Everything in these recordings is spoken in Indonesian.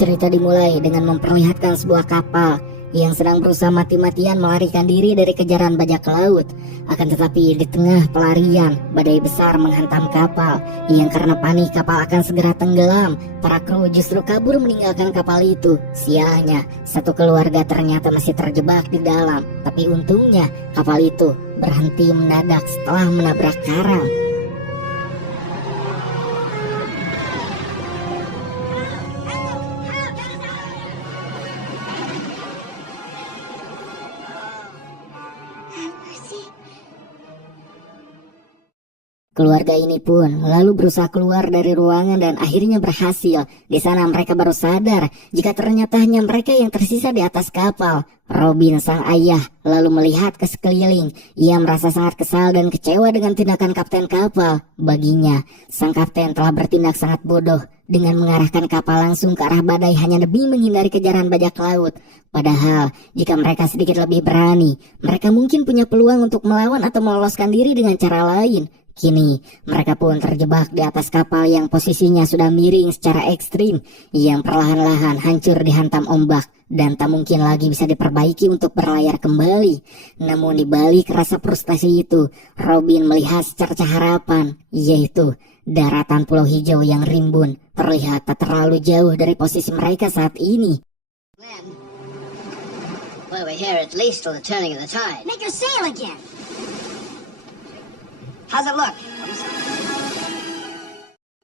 Cerita dimulai dengan memperlihatkan sebuah kapal yang sedang berusaha mati-matian melarikan diri dari kejaran bajak laut. Akan tetapi di tengah pelarian, badai besar menghantam kapal yang karena panik kapal akan segera tenggelam. Para kru justru kabur meninggalkan kapal itu. Sialnya, satu keluarga ternyata masih terjebak di dalam. Tapi untungnya kapal itu berhenti mendadak setelah menabrak karang. Keluarga ini pun lalu berusaha keluar dari ruangan dan akhirnya berhasil. Di sana mereka baru sadar jika ternyata hanya mereka yang tersisa di atas kapal. Robin, sang ayah, lalu melihat ke sekeliling. Ia merasa sangat kesal dan kecewa dengan tindakan kapten kapal. Baginya, sang kapten telah bertindak sangat bodoh dengan mengarahkan kapal langsung ke arah badai hanya demi menghindari kejaran bajak laut. Padahal, jika mereka sedikit lebih berani, mereka mungkin punya peluang untuk melawan atau meloloskan diri dengan cara lain. Kini, mereka pun terjebak di atas kapal yang posisinya sudah miring secara ekstrim, yang perlahan-lahan hancur dihantam ombak, dan tak mungkin lagi bisa diperbaiki untuk berlayar kembali. Namun di balik rasa frustasi itu, Robin melihat secercah harapan, yaitu daratan Pulau Hijau yang rimbun, terlihat tak terlalu jauh dari posisi mereka saat ini. Well, we're here at least till the turning of the tide. Make her sail again. How's it look?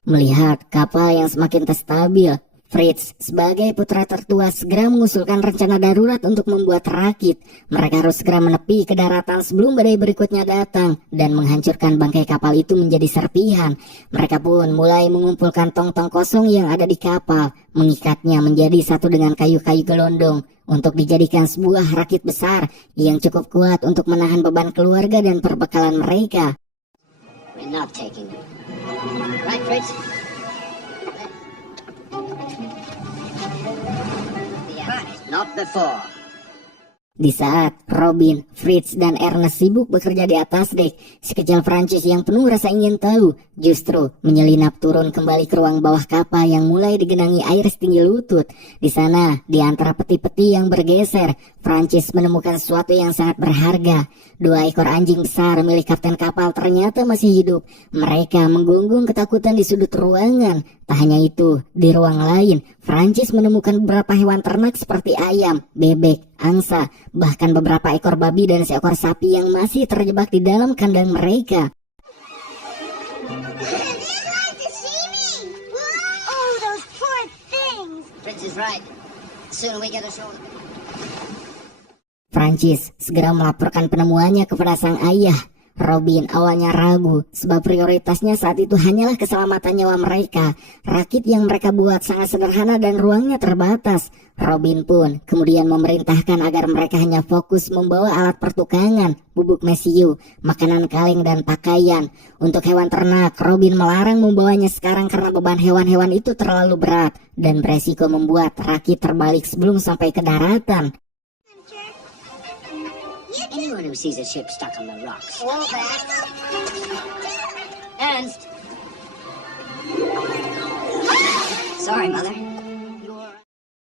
Melihat kapal yang semakin tak stabil, Fritz sebagai putra tertua segera mengusulkan rencana darurat untuk membuat rakit. Mereka harus segera menepi ke daratan sebelum badai berikutnya datang dan menghancurkan bangkai kapal itu menjadi serpihan. Mereka pun mulai mengumpulkan tong-tong kosong yang ada di kapal, mengikatnya menjadi satu dengan kayu-kayu gelondong untuk dijadikan sebuah rakit besar yang cukup kuat untuk menahan beban keluarga dan perbekalan mereka. We're not taking it. Right, Fritz? But not before. Di saat Robin, Fritz, dan Ernest sibuk bekerja di atas dek, si kecil Prancis yang penuh rasa ingin tahu justru menyelinap turun kembali ke ruang bawah kapal yang mulai digenangi air setinggi lutut. Di sana, di antara peti-peti yang bergeser, Prancis menemukan sesuatu yang sangat berharga. 2 ekor anjing besar milik kapten kapal ternyata masih hidup. Mereka menggonggong ketakutan di sudut ruangan. Tak hanya itu, di ruang lain, Prancis menemukan beberapa hewan ternak seperti ayam, bebek, angsa, bahkan beberapa ekor babi dan seekor sapi yang masih terjebak di dalam kandang mereka. Oh, those poor things. Fritz is right. The sooner we get ashore. Prancis segera melaporkan penemuannya kepada sang ayah. Robin awalnya ragu sebab prioritasnya saat itu hanyalah keselamatan nyawa mereka. Rakit yang mereka buat sangat sederhana dan ruangnya terbatas. Robin pun kemudian memerintahkan agar mereka hanya fokus membawa alat pertukangan, bubuk mesiu, makanan kaleng dan pakaian. Untuk hewan ternak, Robin melarang membawanya sekarang karena beban hewan-hewan itu terlalu berat dan beresiko membuat rakit terbalik sebelum sampai ke daratan. Anyone who sees a ship stuck on the rocks. All back. Ernst. Sorry, Mother.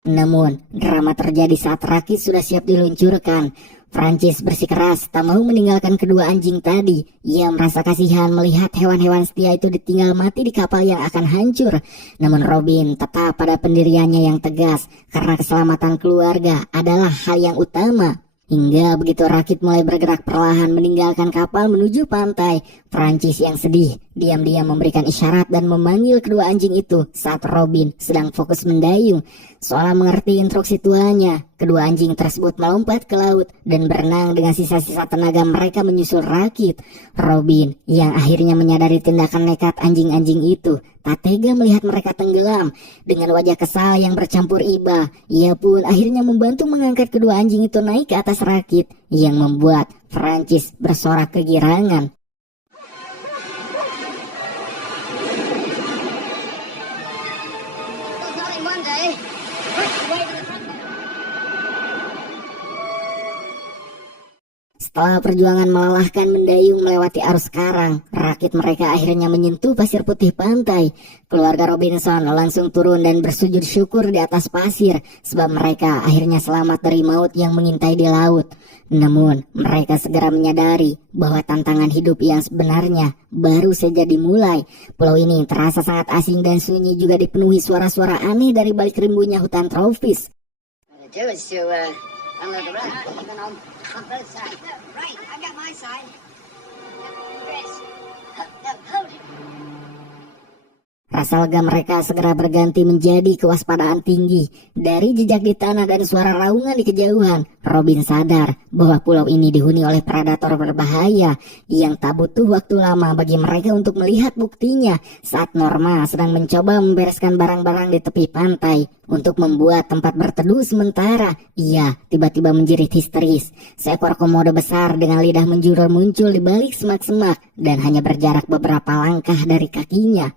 Namun, drama terjadi saat rakit sudah siap diluncurkan. Prancis bersikeras tak mau meninggalkan kedua anjing tadi. Ia merasa kasihan melihat hewan-hewan setia itu ditinggal mati di kapal yang akan hancur. Namun Robin tetap pada pendiriannya yang tegas, karena keselamatan keluarga adalah hal yang utama. Hingga begitu rakit mulai bergerak perlahan meninggalkan kapal menuju pantai, Prancis yang sedih diam-diam memberikan isyarat dan memanggil kedua anjing itu saat Robin sedang fokus mendayung. Seolah mengerti instruksi tuannya, kedua anjing tersebut melompat ke laut dan berenang dengan sisa-sisa tenaga mereka menyusul rakit. Robin yang akhirnya menyadari tindakan nekat anjing-anjing itu tak tega melihat mereka tenggelam. Dengan wajah kesal yang bercampur iba, ia pun akhirnya membantu mengangkat kedua anjing itu naik ke atas rakit, yang membuat Prancis bersorak kegirangan. Setelah perjuangan melelahkan mendayung melewati arus karang, rakit mereka akhirnya menyentuh pasir putih pantai. Keluarga Robinson langsung turun dan bersujud syukur di atas pasir, sebab mereka akhirnya selamat dari maut yang mengintai di laut. Namun, mereka segera menyadari bahwa tantangan hidup yang sebenarnya baru saja dimulai. Pulau ini terasa sangat asing dan sunyi, juga dipenuhi suara-suara aneh dari balik rimbunya hutan tropis. What to do is to unload the raft, even on both sides. No, right, I got my side. Chris, no, hold it. Rasa lega mereka segera berganti menjadi kewaspadaan tinggi. Dari jejak di tanah dan suara raungan di kejauhan, Robin sadar bahwa pulau ini dihuni oleh predator berbahaya yang tak butuh waktu lama bagi mereka untuk melihat buktinya. Saat Norma sedang mencoba membereskan barang-barang di tepi pantai untuk membuat tempat berteduh sementara, ia tiba-tiba menjerit histeris. Seekor komodo besar dengan lidah menjulur muncul di balik semak-semak dan hanya berjarak beberapa langkah dari kakinya.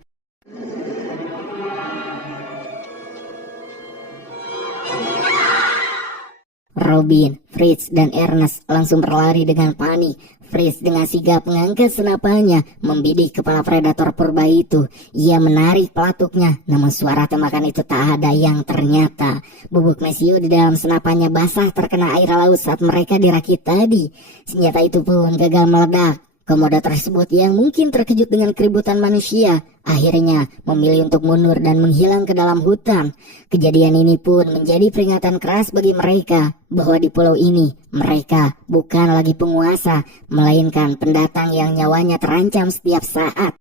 Robin, Fritz, dan Ernest langsung berlari dengan panik. Fritz dengan sigap mengangkat senapannya, membidik kepala predator purba itu. Ia menarik pelatuknya, namun suara tembakan itu tak ada yang ternyata. Bubuk mesiu di dalam senapannya basah terkena air laut saat mereka dirakit tadi. Senjata itu pun gagal meledak. Komodo tersebut yang mungkin terkejut dengan keributan manusia, akhirnya memilih untuk mundur dan menghilang ke dalam hutan. Kejadian ini pun menjadi peringatan keras bagi mereka bahwa di pulau ini mereka bukan lagi penguasa, melainkan pendatang yang nyawanya terancam setiap saat.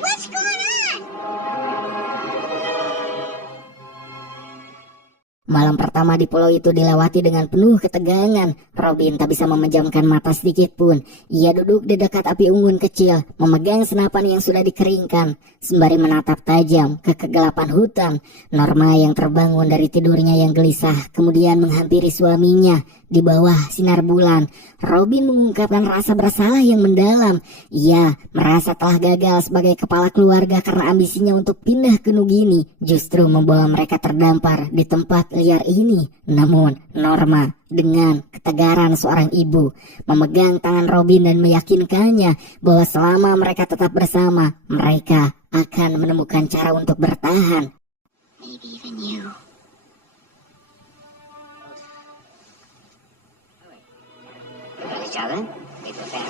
What's going on? Malam pertama di pulau itu dilewati dengan penuh ketegangan. Robin tak bisa memejamkan mata sedikit pun. Ia duduk di dekat api unggun kecil, memegang senapan yang sudah dikeringkan, sembari menatap tajam ke kegelapan hutan. Norma yang terbangun dari tidurnya yang gelisah, kemudian menghampiri suaminya di bawah sinar bulan. Robin mengungkapkan rasa bersalah yang mendalam. Ia merasa telah gagal sebagai kepala keluarga karena ambisinya untuk pindah ke Nugini justru membawa mereka terdampar di tempat liar ini. Namun Norma dengan ketegaran seorang ibu memegang tangan Robin dan meyakinkannya bahwa selama mereka tetap bersama, mereka akan menemukan cara untuk bertahan. Maybe even you. We got each other. We prepare.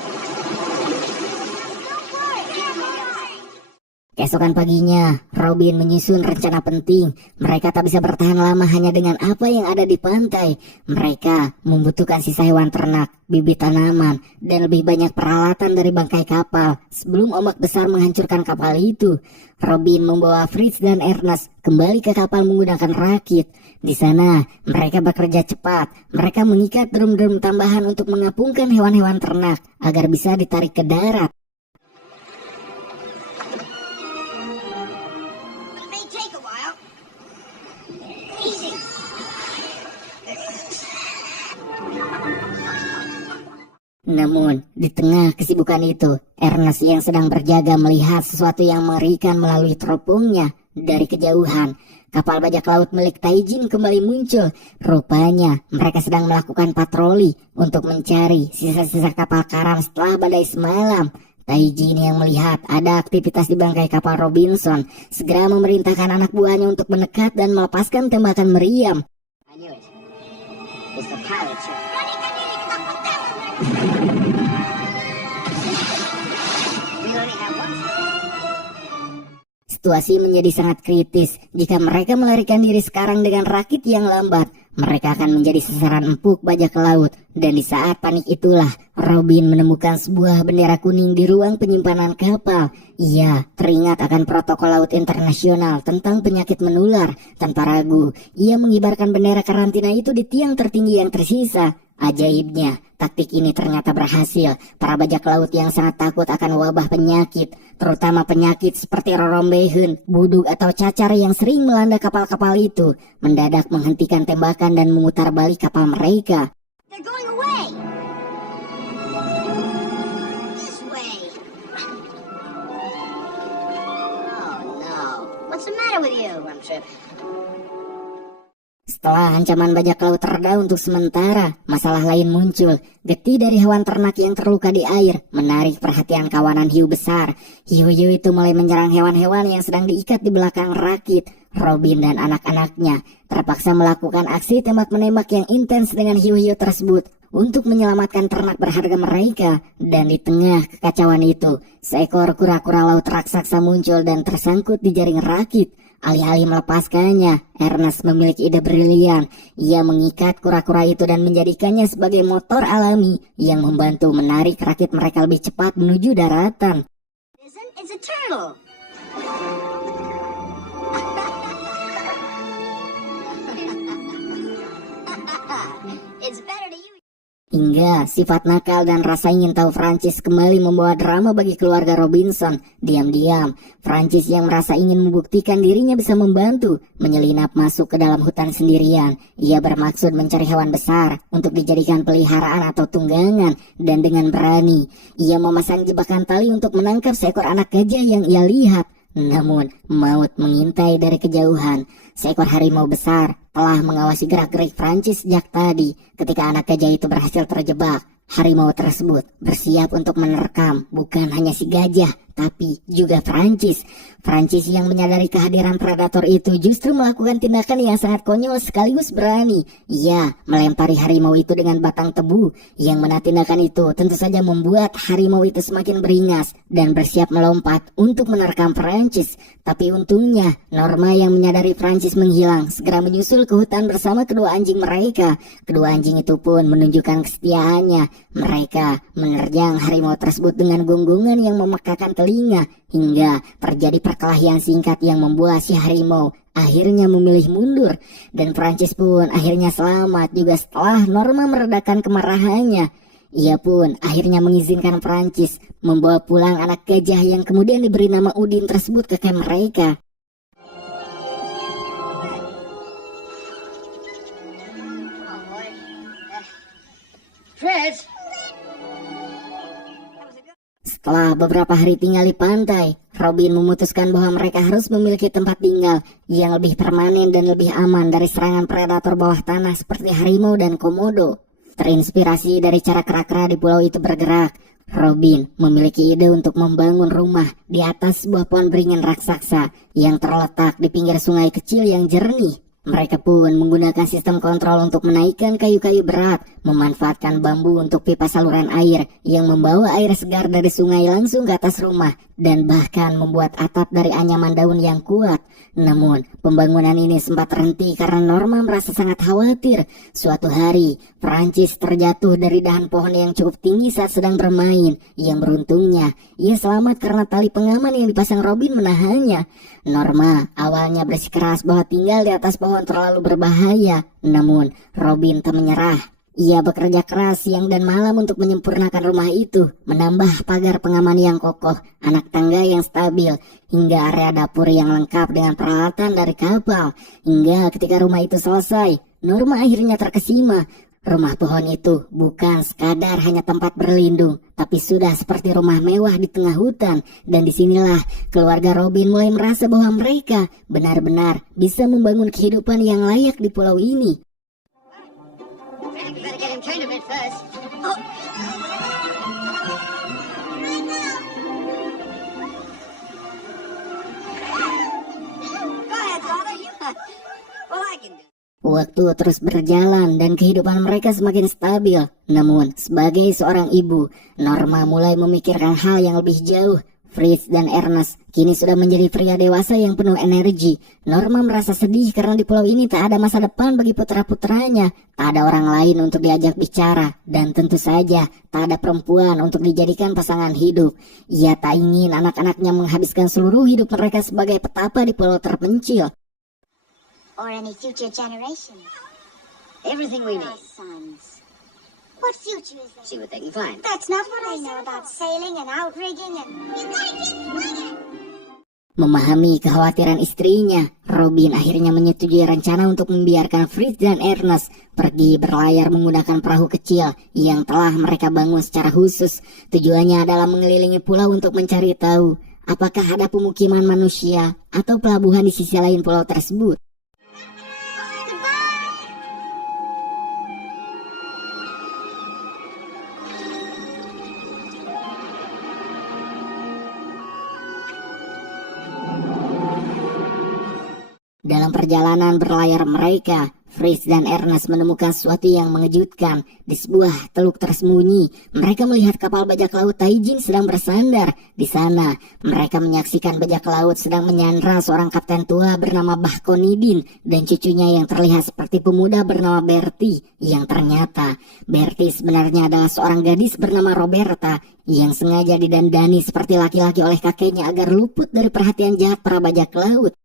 Keesokan paginya, Robin menyusun rencana penting. Mereka tak bisa bertahan lama hanya dengan apa yang ada di pantai. Mereka membutuhkan sisa hewan ternak, bibit tanaman, dan lebih banyak peralatan dari bangkai kapal sebelum ombak besar menghancurkan kapal itu. Robin membawa Fritz dan Ernest kembali ke kapal menggunakan rakit. Di sana, mereka bekerja cepat. Mereka mengikat drum-drum tambahan untuk mengapungkan hewan-hewan ternak agar bisa ditarik ke darat. It may take a while. Easy. Namun, di tengah kesibukan itu, Ernest yang sedang berjaga melihat sesuatu yang mengerikan melalui teropongnya. Dari kejauhan, kapal bajak laut milik Taijin kembali muncul. Rupanya, mereka sedang melakukan patroli untuk mencari sisa-sisa kapal karam setelah badai semalam. Taijin yang melihat ada aktivitas di bangkai kapal Robinson segera memerintahkan anak buahnya untuk mendekat dan melepaskan tembakan meriam. I knew it. It's the pilot ship. We only have one. Situasi menjadi sangat kritis. Jika mereka melarikan diri sekarang dengan rakit yang lambat, mereka akan menjadi sasaran empuk bajak laut. Dan di saat panik itulah, Robin menemukan sebuah bendera kuning di ruang penyimpanan kapal. Ia teringat akan protokol laut internasional tentang penyakit menular. Tanpa ragu, ia mengibarkan bendera karantina itu di tiang tertinggi yang tersisa. Ajaibnya, taktik ini ternyata berhasil. Para bajak laut yang sangat takut akan wabah penyakit, terutama penyakit seperti rorombehun, buduk atau cacar yang sering melanda kapal-kapal itu, mendadak menghentikan tembakan dan memutar balik kapal mereka. They're going away. This way. Oh no. What's the matter with you? One trip. Setelah ancaman bajak laut reda untuk sementara, masalah lain muncul. Getih dari hewan ternak yang terluka di air menarik perhatian kawanan hiu besar. Hiu-hiu itu mulai menyerang hewan-hewan yang sedang diikat di belakang rakit. Robin dan anak-anaknya terpaksa melakukan aksi tembak-menembak yang intens dengan hiu-hiu tersebut untuk menyelamatkan ternak berharga mereka. Dan di tengah kekacauan itu, seekor kura-kura laut raksasa muncul dan tersangkut di jaring rakit. Alih-alih melepaskannya, Ernest memiliki ide brilian. Ia mengikat kura-kura itu dan menjadikannya sebagai motor alami yang membantu menarik rakit mereka lebih cepat menuju daratan. It's a turtle. It's better to you. Hingga sifat nakal dan rasa ingin tahu Francis kembali membawa drama bagi keluarga Robinson. Diam-diam, Francis yang merasa ingin membuktikan dirinya bisa membantu, menyelinap masuk ke dalam hutan sendirian. Ia bermaksud mencari hewan besar untuk dijadikan peliharaan atau tunggangan, dan dengan berani, ia memasang jebakan tali untuk menangkap seekor anak gajah yang ia lihat. Namun, maut mengintai dari kejauhan. Seekor harimau besar telah mengawasi gerak-gerik Francis sejak tadi. Ketika anak gajah itu berhasil terjebak, harimau tersebut bersiap untuk menerkam bukan hanya si gajah, tapi juga Francis. Francis yang menyadari kehadiran predator itu justru melakukan tindakan yang sangat konyol sekaligus berani. Ia melempari harimau itu dengan batang tebu. Yang mana tindakan itu tentu saja membuat harimau itu semakin beringas dan bersiap melompat untuk menerkam Francis. Tapi untungnya Norma yang menyadari Francis menghilang segera menyusul ke hutan bersama kedua anjing mereka. Kedua anjing itu pun menunjukkan kesetiaannya. Mereka menerjang harimau tersebut dengan gonggongan yang memekakan telinga, hingga terjadi perkelahian singkat yang membuat si harimau akhirnya memilih mundur. Dan Francis pun akhirnya selamat juga setelah Norma meredakan kemarahannya. Ia pun akhirnya mengizinkan Francis membawa pulang anak gajah yang kemudian diberi nama Udin tersebut ke camp mereka. Fred. Setelah beberapa hari tinggal di pantai, Robin memutuskan bahwa mereka harus memiliki tempat tinggal yang lebih permanen dan lebih aman dari serangan predator bawah tanah seperti harimau dan komodo. Terinspirasi dari cara kera-kera di pulau itu bergerak, Robin memiliki ide untuk membangun rumah di atas sebuah pohon beringin raksasa yang terletak di pinggir sungai kecil yang jernih. Mereka pun menggunakan sistem kontrol untuk menaikkan kayu-kayu berat, memanfaatkan bambu untuk pipa saluran air yang membawa air segar dari sungai langsung ke atas rumah, dan bahkan membuat atap dari anyaman daun yang kuat. Namun, pembangunan ini sempat terhenti karena Norma merasa sangat khawatir. Suatu hari, Francis terjatuh dari dahan pohon yang cukup tinggi saat sedang bermain. Yang beruntungnya, ia selamat karena tali pengaman yang dipasang Robin menahannya. Norma awalnya bersikeras bahwa tinggal di atas pohon terlalu berbahaya. Namun, Robin tak menyerah. Ia bekerja keras siang dan malam untuk menyempurnakan rumah itu, menambah pagar pengaman yang kokoh, anak tangga yang stabil, hingga area dapur yang lengkap dengan peralatan dari kapal. Hingga ketika rumah itu selesai, Norma akhirnya terkesima. Rumah pohon itu bukan sekadar hanya tempat berlindung, tapi sudah seperti rumah mewah di tengah hutan. Dan disinilah keluarga Robin mulai merasa bahwa mereka benar-benar bisa membangun kehidupan yang layak di pulau ini. You better get him trained a bit first. Oh. Go ahead, Father. Well, I can do it. Waktu terus berjalan dan kehidupan mereka semakin stabil. Namun, sebagai seorang ibu, Norma mulai memikirkan hal yang lebih jauh. Fritz dan Ernest kini sudah menjadi pria dewasa yang penuh energi. Norma merasa sedih karena di pulau ini tak ada masa depan bagi putra-putranya. Tak ada orang lain untuk diajak bicara. Dan tentu saja tak ada perempuan untuk dijadikan pasangan hidup. Ia tak ingin anak-anaknya menghabiskan seluruh hidup mereka sebagai petapa di pulau terpencil. Or any future generation. Everything we Our need. sons. What future is there? See what they can find. That's not what I know about sailing and outrigging and... You gotta keep swinging! Memahami kekhawatiran istrinya, Robin akhirnya menyetujui rencana untuk membiarkan Fritz dan Ernest pergi berlayar menggunakan perahu kecil yang telah mereka bangun secara khusus. Tujuannya adalah mengelilingi pulau untuk mencari tahu apakah ada pemukiman manusia atau pelabuhan di sisi lain pulau tersebut. Dalam perjalanan berlayar mereka, Fritz dan Ernest menemukan sesuatu yang mengejutkan. Di sebuah teluk tersembunyi, mereka melihat kapal bajak laut Taijin sedang bersandar. Di sana, mereka menyaksikan bajak laut sedang menyandra seorang kapten tua bernama Bahkonidin dan cucunya yang terlihat seperti pemuda bernama Bertie. Yang ternyata, Bertie sebenarnya adalah seorang gadis bernama Roberta yang sengaja didandani seperti laki-laki oleh kakeknya agar luput dari perhatian jahat para bajak laut.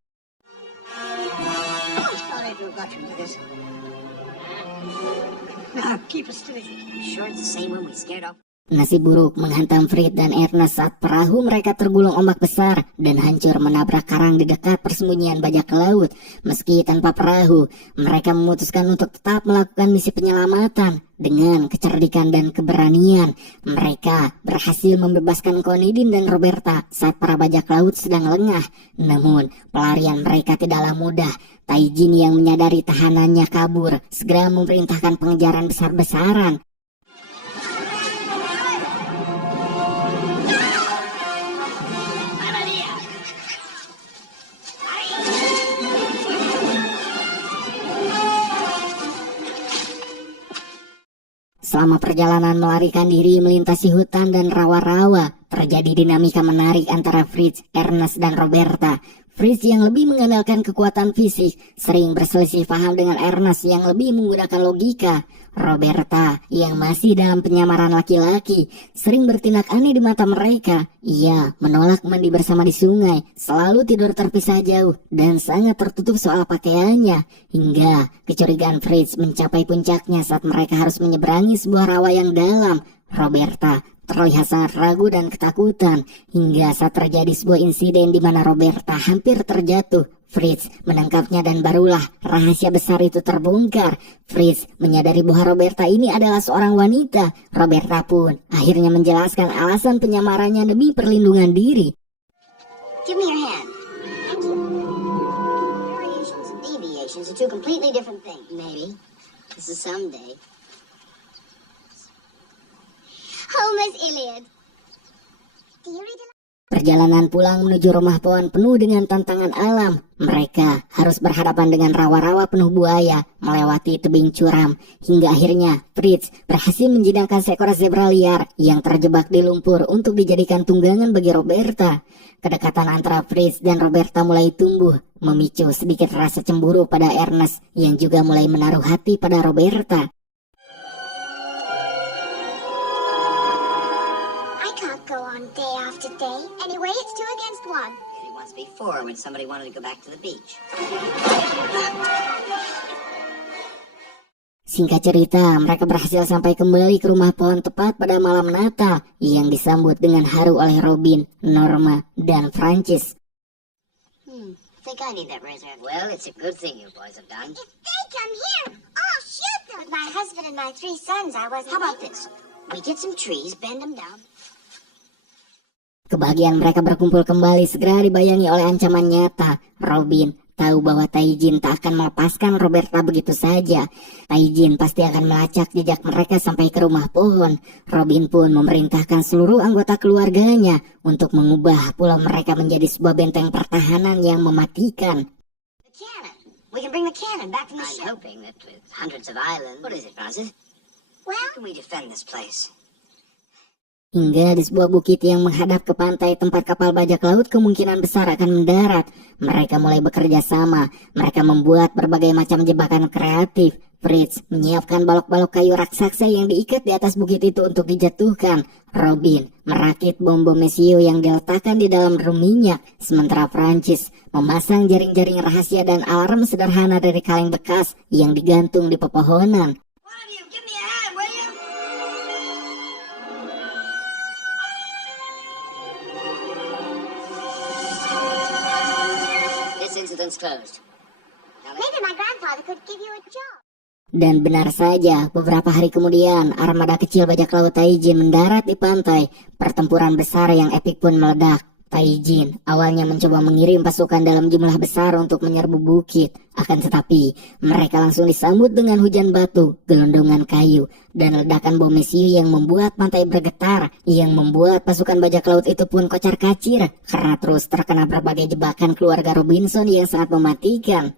Keep us still. Sure, it's the same one we scared off. Nasib buruk menghantam Fritz dan Ernest saat perahu mereka tergulung ombak besar dan hancur menabrak karang di dekat persembunyian bajak laut. Meski tanpa perahu, mereka memutuskan untuk tetap melakukan misi penyelamatan. Dengan kecerdikan dan keberanian, mereka berhasil membebaskan Konidin dan Roberta saat para bajak laut sedang lengah. Namun, pelarian mereka tidaklah mudah. Taijin yang menyadari tahanannya kabur, segera memerintahkan pengejaran besar-besaran. Selama perjalanan melarikan diri melintasi hutan dan rawa-rawa, terjadi dinamika menarik antara Fritz, Ernest, dan Roberta. Fritz yang lebih mengandalkan kekuatan fisik sering berselisih paham dengan Ernest yang lebih menggunakan logika. Roberta yang masih dalam penyamaran laki-laki sering bertindak aneh di mata mereka. Ia menolak mandi bersama di sungai, selalu tidur terpisah jauh, dan sangat tertutup soal pakaiannya. Hingga kecurigaan Fritz mencapai puncaknya saat mereka harus menyeberangi sebuah rawa yang dalam. Roberta terlihat sangat ragu dan ketakutan hingga saat terjadi sebuah insiden di mana Roberta hampir terjatuh. Fritz menangkapnya dan barulah rahasia besar itu terbongkar. Fritz menyadari bahwa Roberta ini adalah seorang wanita. Roberta pun akhirnya menjelaskan alasan penyamarannya demi perlindungan diri. Give me your hand. Thank you. Variations and deviations are two completely different things. Maybe. This is someday. Homer's Iliad. Do you read it? Perjalanan pulang menuju rumah pohon penuh dengan tantangan alam. Mereka harus berhadapan dengan rawa-rawa penuh buaya, melewati tebing curam, hingga akhirnya Fritz berhasil menjinakkan seekor zebra liar yang terjebak di lumpur untuk dijadikan tunggangan bagi Roberta. Kedekatan antara Fritz dan Roberta mulai tumbuh, memicu sedikit rasa cemburu pada Ernest yang juga mulai menaruh hati pada Roberta. Go on day after day. Anyway, it's 2 against 1. It once before when somebody wanted to go back to the beach. Singkat cerita, mereka berhasil sampai kembali ke rumah pohon tepat pada malam Natal yang disambut dengan haru oleh Robin, Norma, dan Francis. Think I need that razor. Well, it's a good thing you boys have done. If they come here, I'll shoot them. With my husband and my 3 sons, I wasn't. How about this? We get some trees, bend them down. Kebahagiaan mereka berkumpul kembali segera dibayangi oleh ancaman nyata. Robin tahu bahwa Taijin tak akan melepaskan Roberta begitu saja. Taijin pasti akan melacak jejak mereka sampai ke rumah pohon. Robin pun memerintahkan seluruh anggota keluarganya untuk mengubah pulau mereka menjadi sebuah benteng pertahanan yang mematikan. The cannon. We can bring the cannon back from the ship. I'm hoping that with hundreds of islands. What is it, Francis? Well, How can we defend this place? Hingga di sebuah bukit yang menghadap ke pantai tempat kapal bajak laut kemungkinan besar akan mendarat. Mereka mulai bekerja sama. Mereka membuat berbagai macam jebakan kreatif. Fritz menyiapkan balok-balok kayu raksasa yang diikat di atas bukit itu untuk dijatuhkan. Robin merakit bom-bom mesio yang diletakkan di dalam drum minyak. Sementara Francis memasang jaring-jaring rahasia dan alarm sederhana dari kaleng bekas yang digantung di pepohonan. One of you, give me a hand, will you? This incident's closed. Now, maybe my grandfather could give you a job. Dan benar saja, beberapa hari kemudian, armada kecil bajak laut Taijin mendarat di pantai. Pertempuran besar yang epik pun meledak. Taijin awalnya mencoba mengirim pasukan dalam jumlah besar untuk menyerbu bukit. Akan tetapi, mereka langsung disambut dengan hujan batu, gelondongan kayu, dan ledakan bom mesiu yang membuat pantai bergetar, yang membuat pasukan bajak laut itu pun kocar-kacir, karena terus terkena berbagai jebakan keluarga Robinson yang sangat mematikan.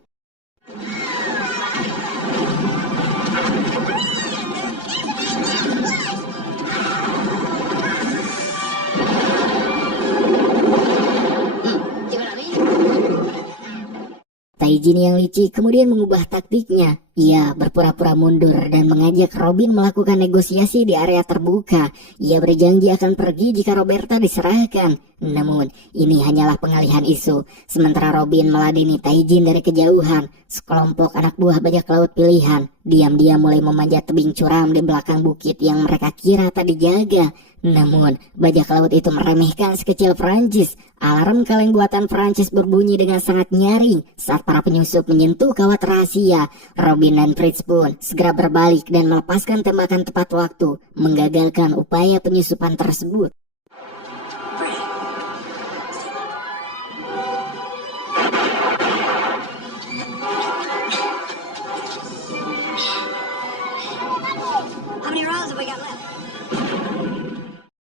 Taijin yang licik kemudian mengubah taktiknya. Ia berpura-pura mundur dan mengajak Robin melakukan negosiasi di area terbuka. Ia berjanji akan pergi jika Roberta diserahkan. Namun, ini hanyalah pengalihan isu. Sementara Robin meladeni Taijin dari kejauhan, sekelompok anak buah bajak laut pilihan diam-diam mulai memanjat tebing curam di belakang bukit yang mereka kira tak dijaga. Namun, bajak laut itu meremehkan sekecil Prancis. Alarm kaleng buatan Prancis berbunyi dengan sangat nyaring saat para penyusup menyentuh kawat rahasia. Robin dan Fritz pun segera berbalik dan melepaskan tembakan tepat waktu, menggagalkan upaya penyusupan tersebut.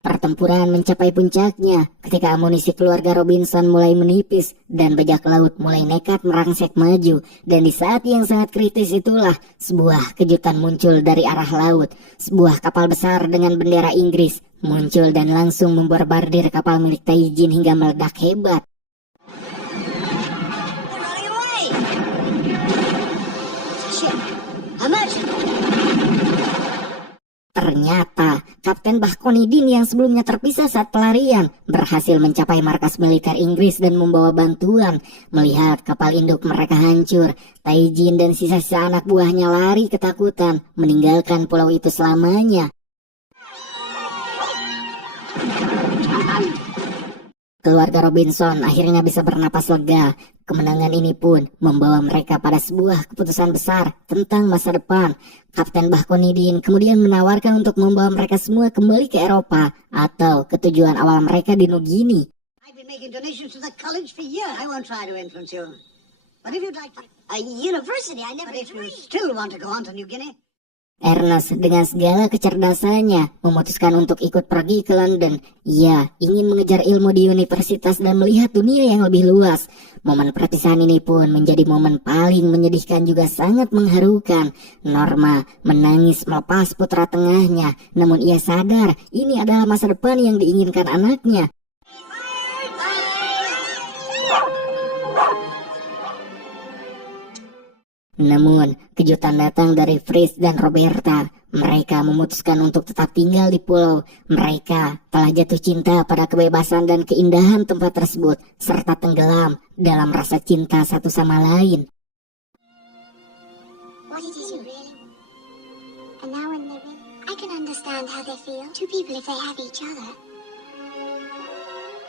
Pertempuran mencapai puncaknya ketika amunisi keluarga Robinson mulai menipis dan bajak laut mulai nekat merangsek maju. Dan di saat yang sangat kritis itulah sebuah kejutan muncul dari arah laut. Sebuah kapal besar dengan bendera Inggris muncul dan langsung memborbardir kapal milik Taijin hingga meledak hebat. Ternyata Kapten Bahkonidin yang sebelumnya terpisah saat pelarian berhasil mencapai markas militer Inggris dan membawa bantuan. Melihat kapal induk mereka hancur, Taijin dan sisa-sisa anak buahnya lari ketakutan, meninggalkan pulau itu selamanya. Keluarga Robinson akhirnya bisa bernapas lega. Kemenangan ini pun membawa mereka pada sebuah keputusan besar tentang masa depan. Kapten Bahkonidin kemudian menawarkan untuk membawa mereka semua kembali ke Eropa atau ke tujuan awal mereka di Nugini. I've been making donations to the college for years. I won't try to influence you. But if you'd like to... A university? I never... But if you still want to go on to New Guinea... Ernest dengan segala kecerdasannya memutuskan untuk ikut pergi ke London. Ia ingin mengejar ilmu di universitas dan melihat dunia yang lebih luas. Momen perpisahan ini pun menjadi momen paling menyedihkan juga sangat mengharukan. Norma menangis melepas putra tengahnya, namun ia sadar ini adalah masa depan yang diinginkan anaknya. Namun, kejutan datang dari Fritz dan Roberta. Mereka memutuskan untuk tetap tinggal di pulau. Mereka telah jatuh cinta pada kebebasan dan keindahan tempat tersebut, serta tenggelam dalam rasa cinta satu sama lain. What it is you really want. And now when they're in, I can understand how they feel. Two people if they have each other.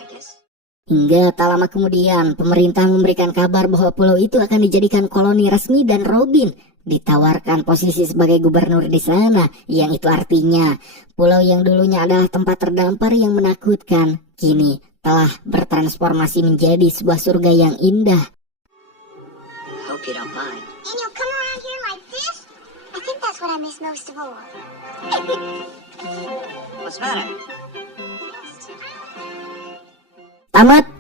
I guess. Hingga tak lama kemudian, pemerintah memberikan kabar bahwa pulau itu akan dijadikan koloni resmi dan Robin ditawarkan posisi sebagai gubernur di sana, yang itu artinya pulau yang dulunya adalah tempat terdampar yang menakutkan, kini telah bertransformasi menjadi sebuah surga yang indah. Hope you don't mind. And you'll come around here like this? I think that's what I miss most of all. What's the matter? Tamat.